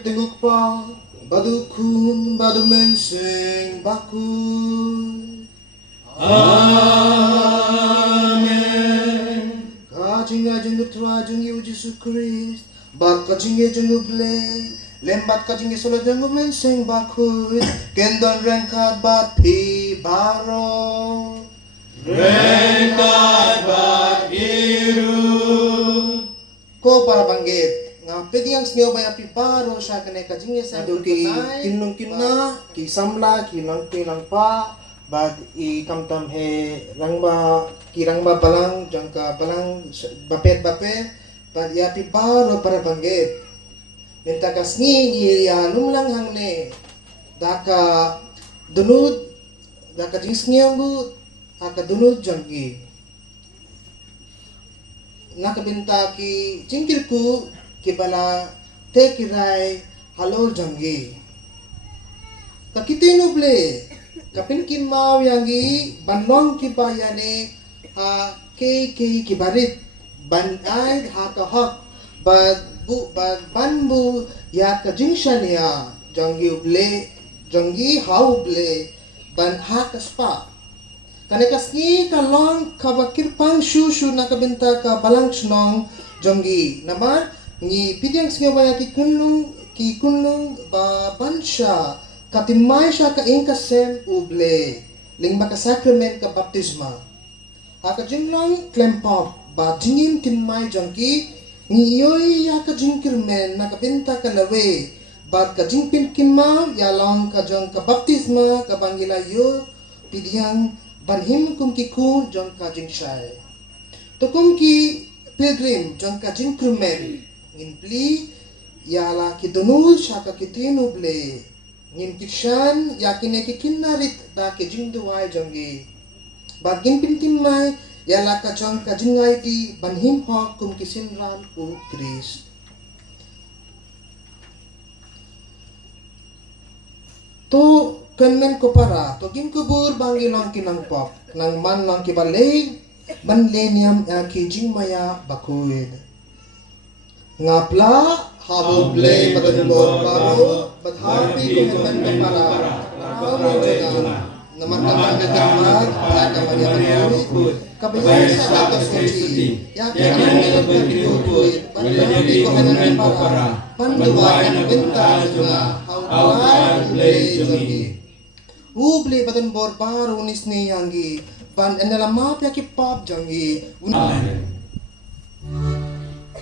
Tengok pa, badu kun, badu menseng bakun. Amen. Kajing ajeng utra ajeng yu Jesus Christ, bat kajing ajeng uble, lembat kajing solo ajeng menseng bakun. Kendon rengkat bat pi baro, rengkat bat biru. Ko para banggit. Pwede ang sniyo ba yapi paro siya kanay kajingya sa ki kinung kinna ki samla ki lang pa bad i kamtam he rangba ki rangba balang jangka balang bapet bad yapi paro para banggit minta kasni ya lumlang hangne daka dunud daka jing sniyo bu aka dunud janggi nakabinta ki jingkirku kibala te kirai halol janggi kakitino ble kapin kimau yangi banlong kibayane ke kibarit ban ai ha ka hak bad banbu ya ka jingsania janggi ble janggi hau ble ban ha ka spa kanekasni kalong kabakir pang shu nakabenta ka balang snong janggi namar ni pidyang singaw ba ki kunlung ba bansya katimay siya ka ingkasem uble lingba ka sacrament ka baptisma haka jinglong klempop ba jingim timay jangki ngiyoy ya ka jingkirmen nakabinta ka lawe bat ka jingpin kimaw yalong ka jong ka baptisma ka bangilayo pidyang banhim kum kikun jong ka jingshay tukum ki pilgrim jong ka jingkirmen nginpli yala kidunul shaka kitinu ble ngin kishan yakine kikinarit da ke jingduai jongi bagin pintimai yala ka jong ka jingai ti banhim ho kum kisinran u Kris to kanmen ko para to gin kubur bangi lang kinang pop nang man lang kibalay banleniam ki jingmaya bakuid ngapla habol play patadbor baro badhapi ko naman para kamu jangan naman ka magagamat ya ka magyamit kabayan sa atos suci ya ka naman magkikukut badhapi ko naman para panduwain ang benta nga hawaan play jongi uble patadbor baro unis ni yangi pan endalamap yakipap jongi amen.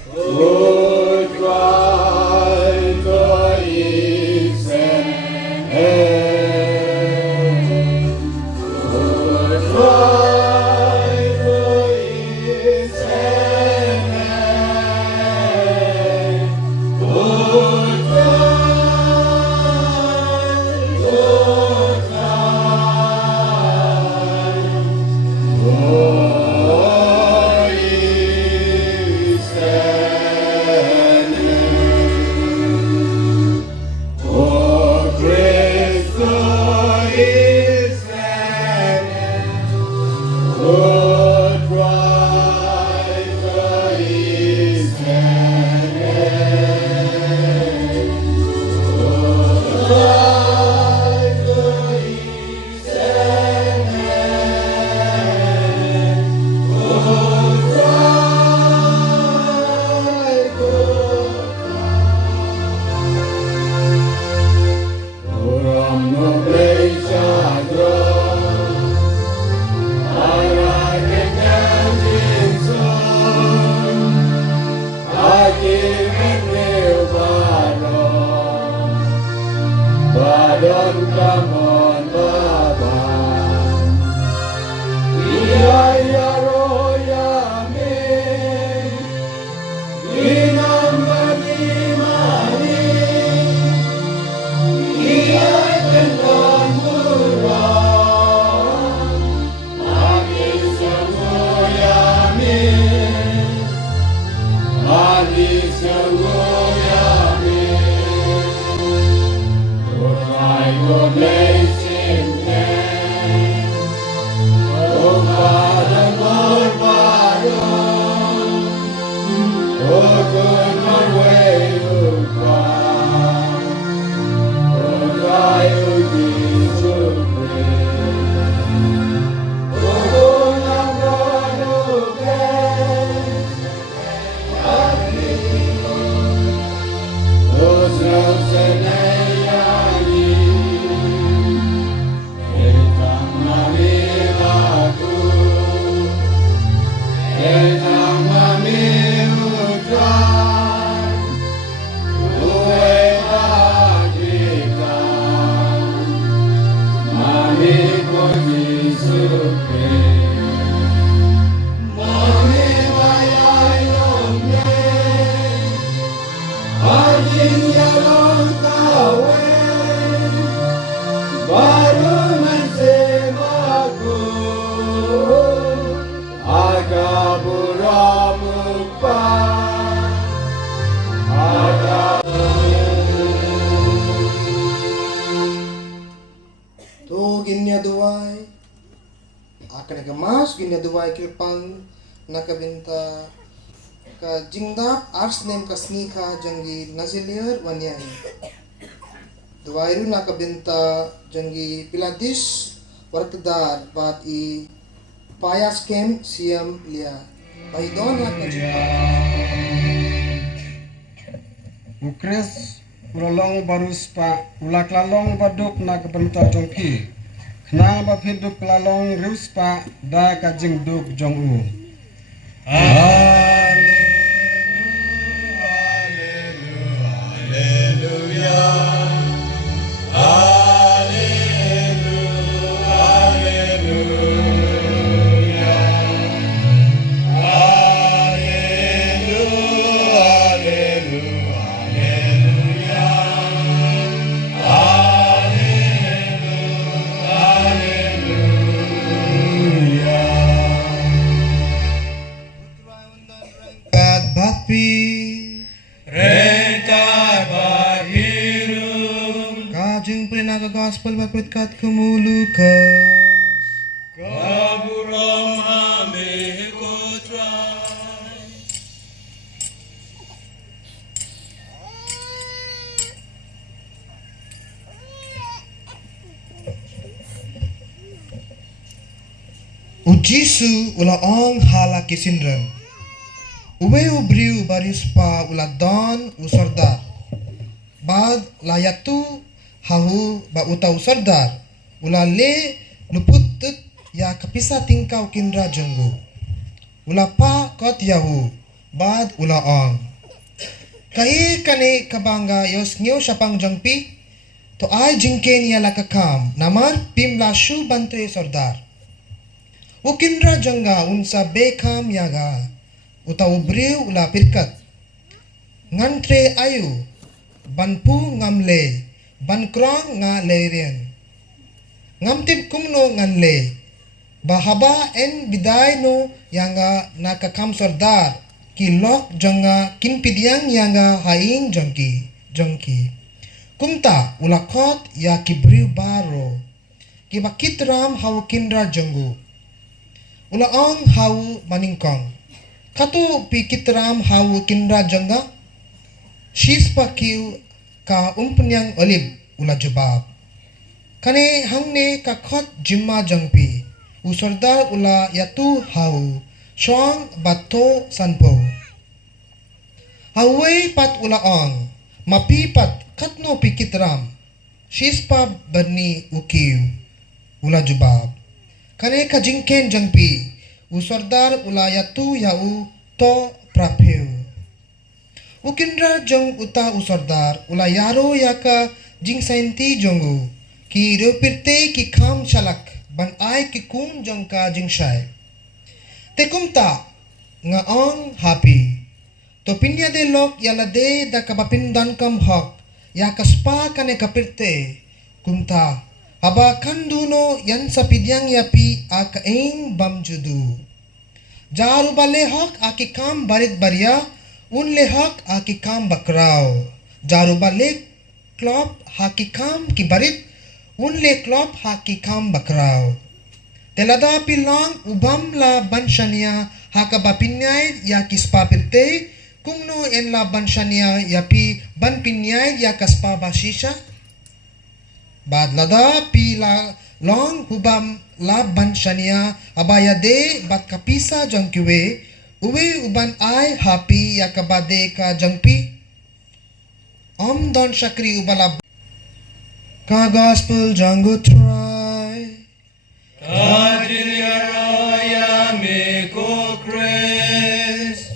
Lord, cry for his hand. Lord, cry for his hand. Lord, cry, Lord, cry for his duway akan nagamas ginya duway kilpang nakabinta ka jingdap ars nem kasni ka janggi nazilier wanyai duway ru nakabinta janggi piladis warkdar bat i payas kem siam lia paidon nakajingdap Ukres ulalong barus pa ulak lalong baduk na kabenta jongki kna ba phiduk lalong rius pa da ka jing duk jong u Kat Batpi Rengkat bahirum Kajeng Prinaga Gospel Bakwit Kat Kumulukas Kaburam ambil kutrai Ujisu ula ong hala kisindran Uwe ubriu barius pa ula don usardar Bad layatu hahu ba uta usardar Ula le luputut ya kapisa tingkau kindra jenggu Ula pa kot yahu bad ula ong Kahi kane kabangga yos nyo syapang jangpi To ay jingken ya lakakam Namar pimla shu bantre sardar Ukindra jangga unsa bekam yaga Uta ubriu ula pirkat Ngantre ayu Banpu ngamle Bankrong nga leirian Ngamtip kumno nganle Bahaba en biday no Yanga nakakam sardar Kilok janga kinpidyang yanga haing jangki Kumta ulakot ya kibriu baro Kibakitram hawakindra janggu Ulaong hawu maningkong Katu pikitram hawu kindra jangga Shispa kiu ka umpenyang olib ula jubab Kane hangne ka khot jimma jangpi Usardar ula yatu hawu Shong bato sanpo Hawai pat ulaong Mapi pat katno pikitram Shispa berni ukiu ula jubab Kane ka jingken jangpi Usardar ulayatu yau to prapiu Ukindra jong uta usardar Ulayaro yaka jingsainti jongu Ki repirte ki kam chalak Ban ay ki kun jong ka jingshay Tekumta nga ong happy To pinya de lok yalade da kabapindan kam hok Yakaspa kane kapirte Kumta Haba kanduno yan sa pidyang yapi akaing bamjudu. Jaru ba lehak aki kam barit barya, un lehak aki kam bakraw. Jaru ba le klop haki kam ki barit, un le klop haki kam bakraw. Telada pilang ubam la banshania haka bapinyay ya kispapirte, kung no en la banshania yapi banpinyay ya kaspa bashisha. Badlada pila long hubam la banshania abayade bat kapisa jangkiwe uwe uban ay happy yakabade ka jangpi don shakri ubala ka gospel jangu try Kajiliaraya miko kres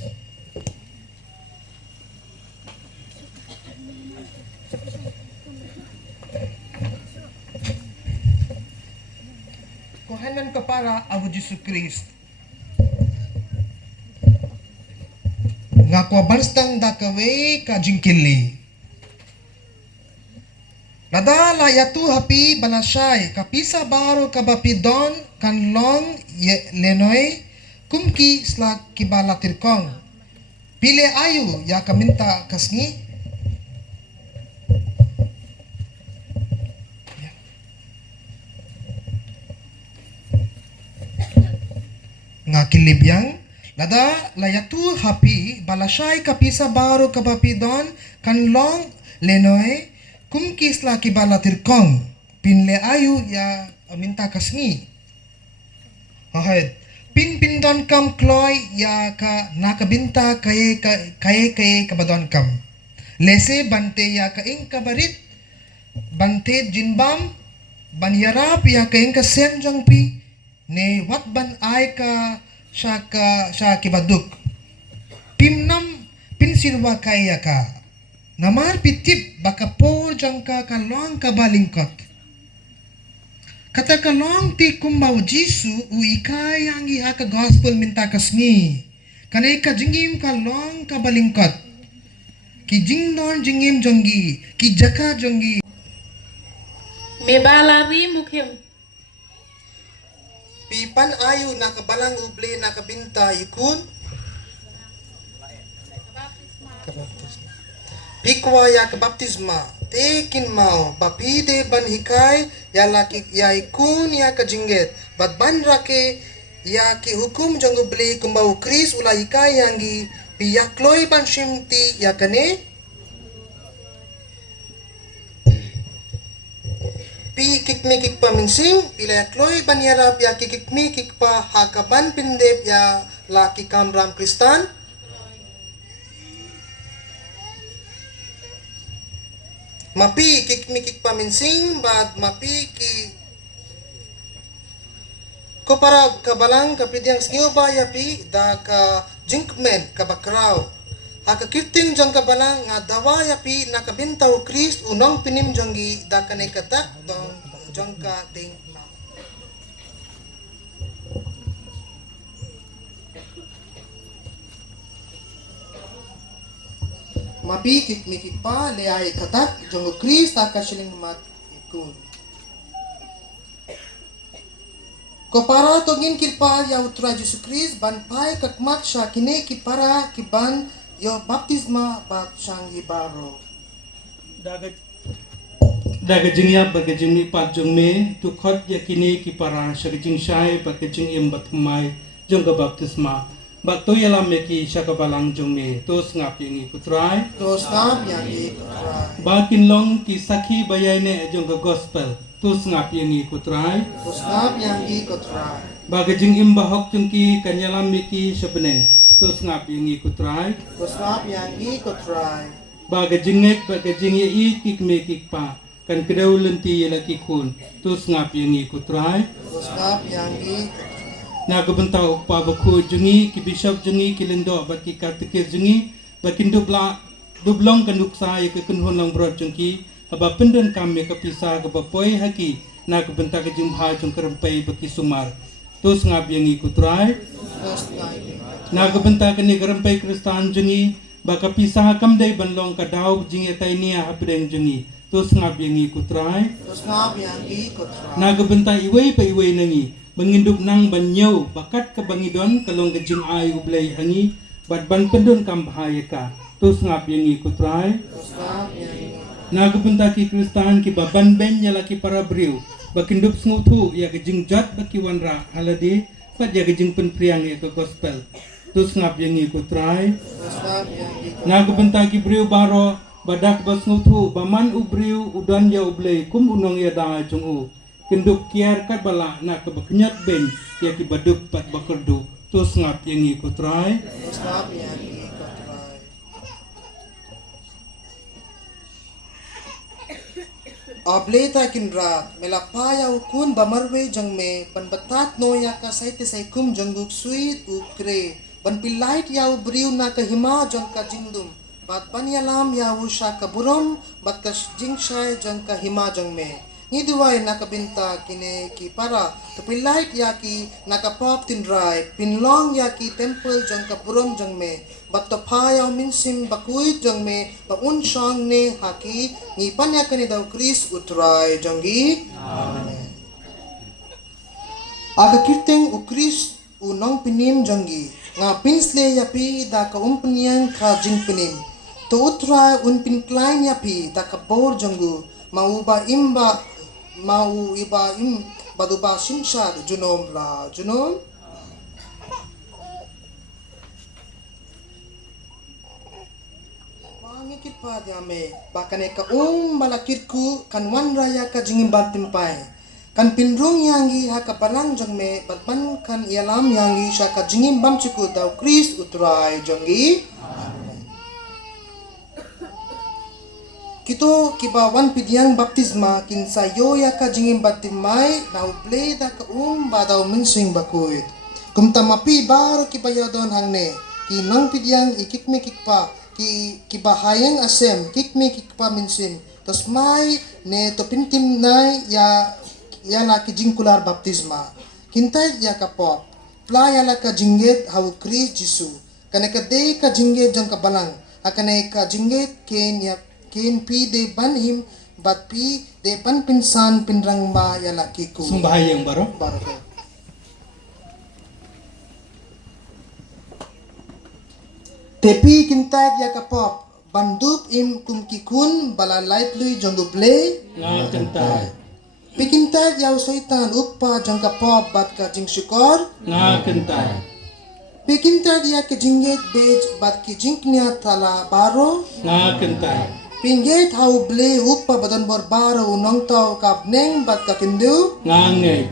Kohanan kapara abu Jesu Christ ngakwa barstang dakawe ka jingkili Nadala yatu hapi balashay kapisa baro kabapidon kan long lenoy kumki sla kibala tirkong pile ayu ya kaminta kasni nga kilibyang lada layatu hapi balasay kapisa baro kabapidon kan long lenoy kumkis la kibalatir kong pinle ayu ya minta kasngi ahad pin pindon kam kloy ya ka nakabinta kaye kabadon kam lese bante ya ka ing kabarit bante jinbam ban yarap ya ka ing ka senjang pi ne wat ban ay ka sya kibaduk pimnam pinsirwa kaya ka namar pitip baka por jangka kalong kabalingkot kata kalong ti kumbaw Jisu uikay ang iha ka gospel minta kasngi kanay ka jingim kalong kabalingkot ki jingdon jingim jonggi ki jaka jonggi Mebalari mukhim. pipan ayu nakabalang uble nakabinta ikun pikwa ya kabaptisma tekin mau bapide ban hikay ya laki ya ikun ya kajinget bat ban rake ya ki hukum jang uble kumbau kris ula hikay yangi piyakloy ban shimti ya kane pi kikmikik pa minsing pila kloy banyarap ya kikikmikik pa hakaban pindep ya laki kamram kristan mapi kikmikik pa minsing bad mapi ki ko para kabalang kapidyang snyoba ya pi da ka jinkmen kabakraw haka kirting jang kabalang nga dawa ya pi nakabintaw Krist unong pinim janggi da kanay katak dong jang ka ting na mapi kikmikik pa leay katak jang Krist haka siling mat ikun ko para togin kirpa ya utra Jesu Krist ban pai kakmat sya kine ki para ki ban yo baptisma bat syangi baro daga jingya baga jingmi pat jongme tu khot yakini ki para shagjing shai baga jing im batmai jongga baptisma bat to yala me ki shakabalang jongme to ngap yangi putrai tos ngap yangi putrai bakin long ki sakhi bayane jongga gospel to ngap yangi putrai tos ngap yangi putrai baga jing im bahok jongki kanyalam me ki shabnen to ngap yangi putrai tos ngap yangi putrai baga jingek baga jingye i kik me kik pa kan kedaw lenti yala kikun to ngap yangi putrai tos ngap yangi nagabentaw pa baku jungi ki bishop jungi ki lindo bat ki katikir jungi bakin dublong kanduk sa ya ke kunhon lang brod jungki haba pendon kami ka pisa ka bapoy haki nagabenta ka jung ha jung kerempay baki sumar tos ngap yangi kutray tos ngap nagabenta ka ni kerempay kristan jungi baka pisa kamday banlong ka daw jingi tay niya hapdeng jungi tos ngap yangi kutray tos ngap yangi putrai nagabenta iway pa iway nangi menginduk nang banyaw bakat ka bangidon kalong gajing ay ublay hangi bat ban pendon kam bahaya ka tos ngap yangi kutray tos ngap yangi nagabenta ki kristan ki baban ben yala ki para briw bakindup sngutu ya gajing jat baki wanra halade pat ya gajing penpriang ya ke gospel tos ngap yangi kutray tos ngap yangi nagabenta ki briw baro badak bas ngutu baman ubriw udan ya ublay kum unong ya da jung u kenduk kiar kat bala nak kebaknyat ben ya ki baduk pat bakerdu tos ngap yangi kutray tos ngap yangi putrai ableta kinra melapaya ukun bamarwe jangme panbatat no ya ka saite saikum jangguk suit ukre ban pilait ya ubriu na ka hima jang ka jingdum bat panyalam ya usha ka burom bat ka jingshai jang ka hima jangme ni duway nakabinta kine ki para kapilait ya ki nakapop tinray pinlong ya ki temple jang ka burom jangme bat tapayaw minsim bakuy jangme baun siyang ne haki ni panya kani daw Kris utray janggi amen aga kirteng u Kris unong pinim janggi nga pinsle yapi da ka umpnian ka jing pinim to utray un pinklain yapi da ka bor janggu mauba imba mau iba im baduba simshad junom la junom Langit pa diame bakane ka balakitku kan wan raya ka jingim batimpai kan pinrung yangi haka palang jangme batban kan ialam yangi shaka jingim bamchiku tau Kris utrai jangi kito kiba wan pidiang baptisma kinsa yo ya ka jingim batimai nau ble da ka badau minsing bakuit kumta mapi baru kiba yodon hangne ki nang pidiang ikikme kikpa ki bahayang asem kikme kikpa minsin tos mai ne to pintim nai ya la ki jingkular baptisma kintai ya kapop pla ya la ka jinget hau Kris Jisu kana ka de ka jinget jang ka balang akane ka jinget ken pi de ban him bat pi de ban pinsan pinrang ba ya la ki ku Sembahyang baro. baru tepi kintai ya kapop bandup im kumkikun balalait lui jongguble Nga kentai. pikintai ya soitan uppa jang kapop bat ka jing syukor Nga kentai. pikintai ya ke jingget bej bat ki jingknya tala baro Nga kentai. pinget hau ble uppa badan bor baro nong tau kap neng bat ka kindu Nga ngei.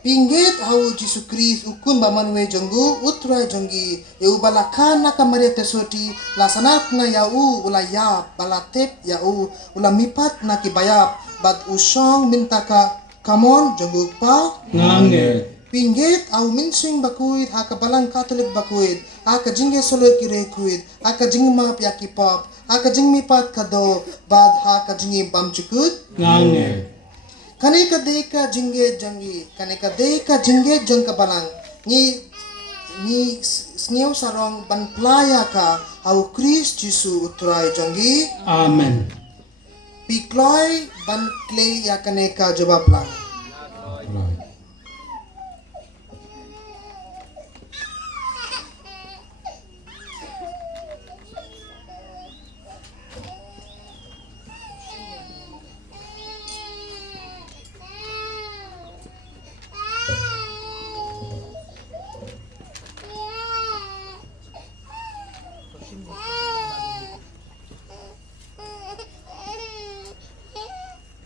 pinget hau Jisu Kris ukun bamanwe jonggu utrai jonggi eu balakan na kamare tesoti lasanat na yau ula yap balatep yau ula mipat na kibayap bat usong mintaka kamon jonggu pa Nga ngei. pinget au minsing bakuit haka balang katolik bakuit haka jingge solo kire kuit haka jing map yakipop haka jing mipat kado bad haka jingi bamchukut Nga ngei. kaneka deka jingge jangi kaneka deka jingge jang ka balang ni sneu sarong ban playa ka au Kris Jisu utrai jangi Amen. pikloi ban kle ya kaneka jawab lang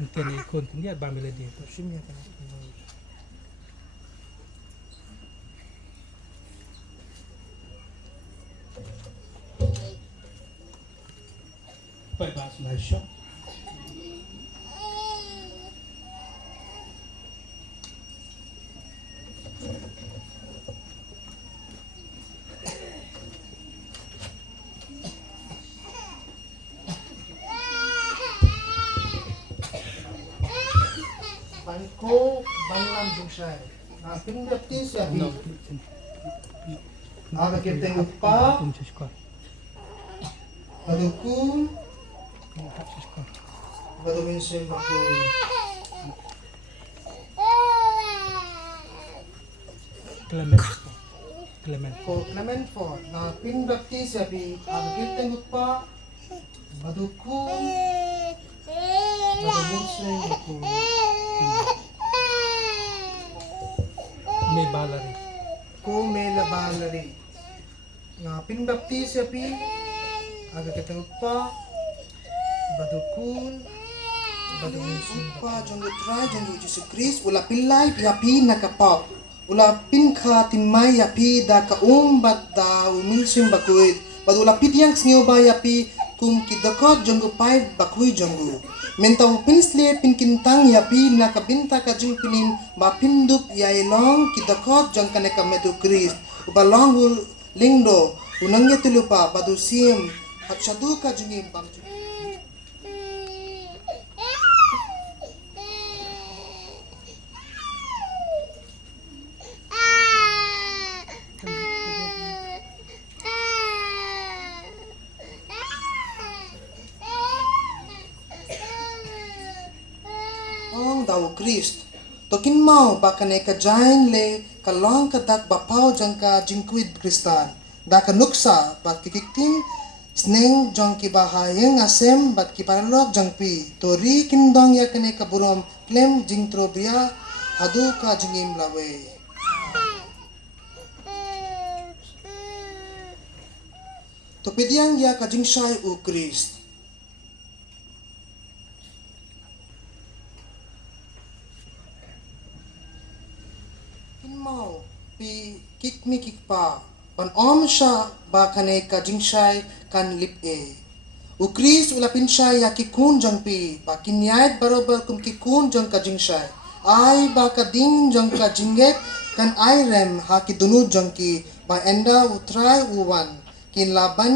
Entende continua ba melody to shimya kana. Pai bas na show. Bangko banglam jungsay na pingbaptis ya No. aga kiteng upa Shkor. badukun Shkor. badumin sim bakul Clement. Clement. ko namen po na pingbaptis ya bi aga kiteng upa badukun badumin sim bakul May balari. ko may labalari nga pingbaptis ya bi aga kiteng upa badukun badumin sim pa jong utray jong Jisu Kris ula pilay yapi nakapap ula pinkha timay yapi da bat da umilsim bakuid bad ula pidyang sngiu ba yapi kum kidakot jong pay bakui jong mentaw pinsle pinkintang yapi nakabinta ka jing pinim ba pindup yailong kidakot jong kaneka medu Kris ubalong lingdo unangnya tulupa badu sim at syadu ka jingim pamju daw Krist tokin mau bakane ka jain le kalong kadak bapaw jang ka jingkwid Kristan da ka nuksa bat kikiktin sneng jong ki bahayeng asem bat ki paralog jang pi tori kindong ya kane ka burom klem jingtrobia hadu ka jingim lawe Topidiang ya kajing syai u Christ. Mau pi kik mi kik pa pan om sha ba kane ka jingshai kan lip e u Chris ulapin shai ya ki kun jang pi ba kinyait barobar kum ki kun jang ka jingshai ai ba ka ding jang ka jingek kan ai rem ha ki dunu jang ki ba enda u try u wan kin laban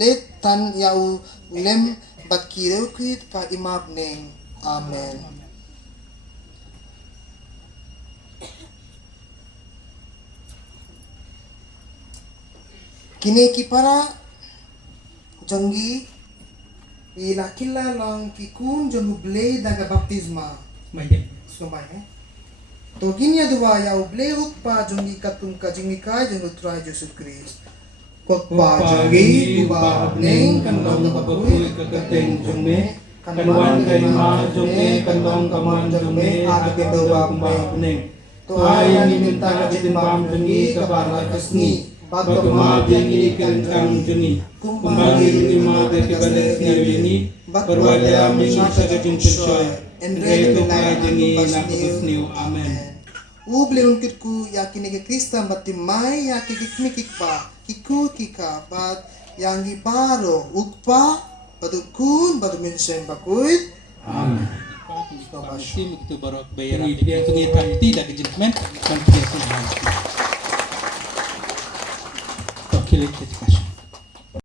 let tan ya u lem bat ki reukwit ka imab neng amen. Kini kipara janggi ila kila lang kikun jangu blay daga baptisma Maya. sumay to ginya dua ya blay ukpa janggi katung ka jingmi kai jangu try Jesus Christ kokpa janggi duba neng kanong kabakuy kakateng jungme kanwan kay ma jungme kanong kaman jungme agak dawa kumbang to ay minta ka jitimbam jungi kabala kasni Bagma jengi kencang jungi kumbagi lima kebalas nyawini perwada minsa kajung pencoy Endre tukai jengi nakapusniu amen. Uble unkit ku yakini ke Krista batimai yakini kikmikik pa kiku kika bat yang gibaro ukpa batu kun batu minsen bakuit Amen. Pasti begitu barok bayaran dia tungi tidak judgment dan dia sudah. Kita